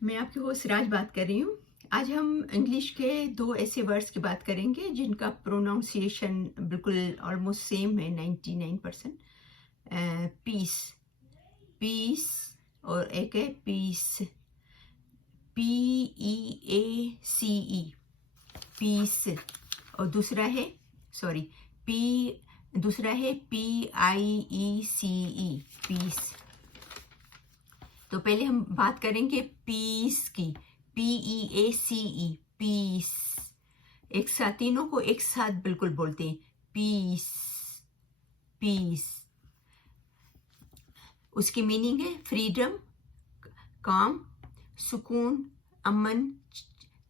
میں آپ کی ہوسٹ راج بات کر رہی ہوں. آج ہم انگلش کے 2 ایسے ورڈس کی بات کریں گے جن کا پروناؤنسیشن بالکل آلموسٹ سیم ہے 99%. پیس، پیس، اور ایک ہے پیس، PEACE، پیس. اور دوسرا ہے PIECE، پیس. تو پہلے ہم بات کریں گے پیس کی، PEACE، پیس. ایک ساتھ تینوں کو ایک ساتھ بالکل بولتے ہیں، پیس، پیس. اس کی میننگ ہے فریڈم، کام، سکون، امن،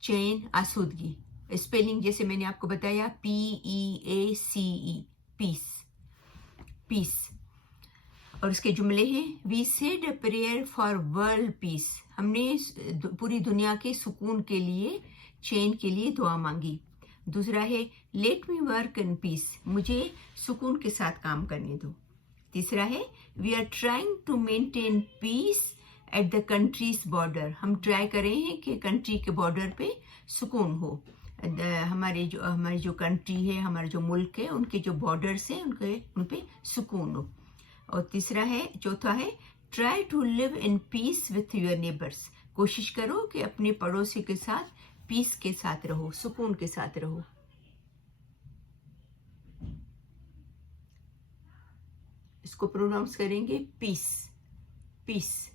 چین، آسودگی. اسپیلنگ جیسے میں نے آپ کو بتایا PEACE، پیس، پیس. اور اس کے جملے ہیں we said a prayer for world peace. ہم نے پوری دنیا کے سکون کے لیے، چین کے لیے دعا مانگی. دوسرا ہے لیٹ می ورک ان پیس، مجھے سکون کے ساتھ کام کرنے دو. تیسرا ہے we are trying to maintain peace at the countries border. ہم ٹرائی کر رہے ہیں کہ کنٹری کے بارڈر پہ سکون ہو. ہماری جو کنٹری ہے، ہمارا جو ملک ہے، ان کے جو بارڈرس ہیں ان پہ سکون ہو. اور چوتھا ہے try to live in peace with your neighbours. کوشش کرو کہ اپنے پڑوسی کے ساتھ پیس کے ساتھ رہو، سکون کے ساتھ رہو. اس کو پروناؤنس کریں گے پیس، پیس.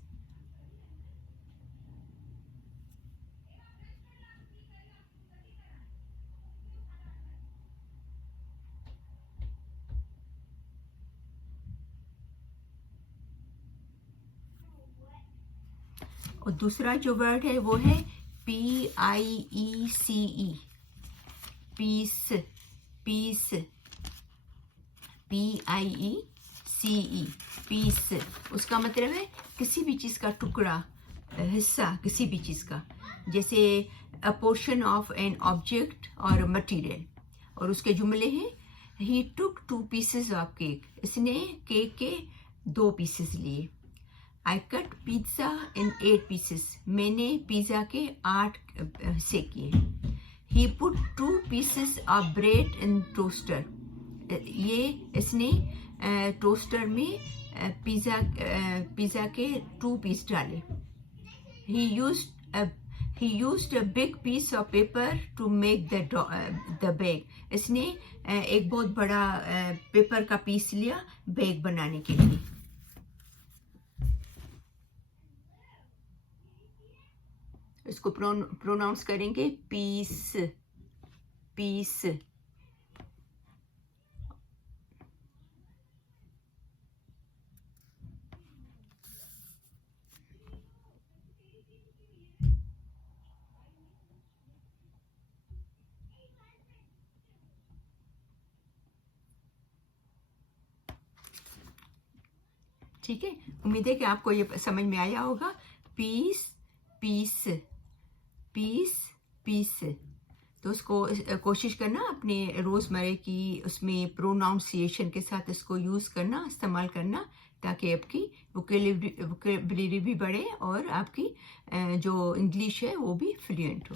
اور دوسرا جو ورڈ ہے وہ ہے PIECE، پیس، پیس، PIECE، پیس. اس کا مطلب ہے کسی بھی چیز کا ٹکڑا، حصہ کسی بھی چیز کا، جیسے a portion of an object اور مٹیریل. اور اس کے جملے ہیں ہی ٹک 2 pieces آف کیک. اس نے کیک کے 2 پیسز لیے. I cut pizza in 8 pieces. میں نے پیزا کے 8 حصے کیے. He put 2 pieces of bread in toaster. اس نے ٹوسٹر میں پیزا کے 2 پیس ڈالے. He used a big piece of paper to make the bag. اس نے ایک بہت بڑا پیپر کا پیس لیا بیگ بنانے کے لیے. اس کو پروناؤنس کریں گے پیس، پیس. ٹھیک ہے، امید ہے کہ آپ کو یہ سمجھ میں آیا ہوگا. پیس، پیس، پیس، پیس. تو اس کو کوشش کرنا اپنے روزمرہ کی اس میں پروناؤنسیشن کے ساتھ اس کو یوز کرنا، استعمال کرنا، تاکہ آپ کی ووکیبلری بھی بڑھے اور آپ کی جو انگلش ہے وہ بھی فلوئنٹ ہو.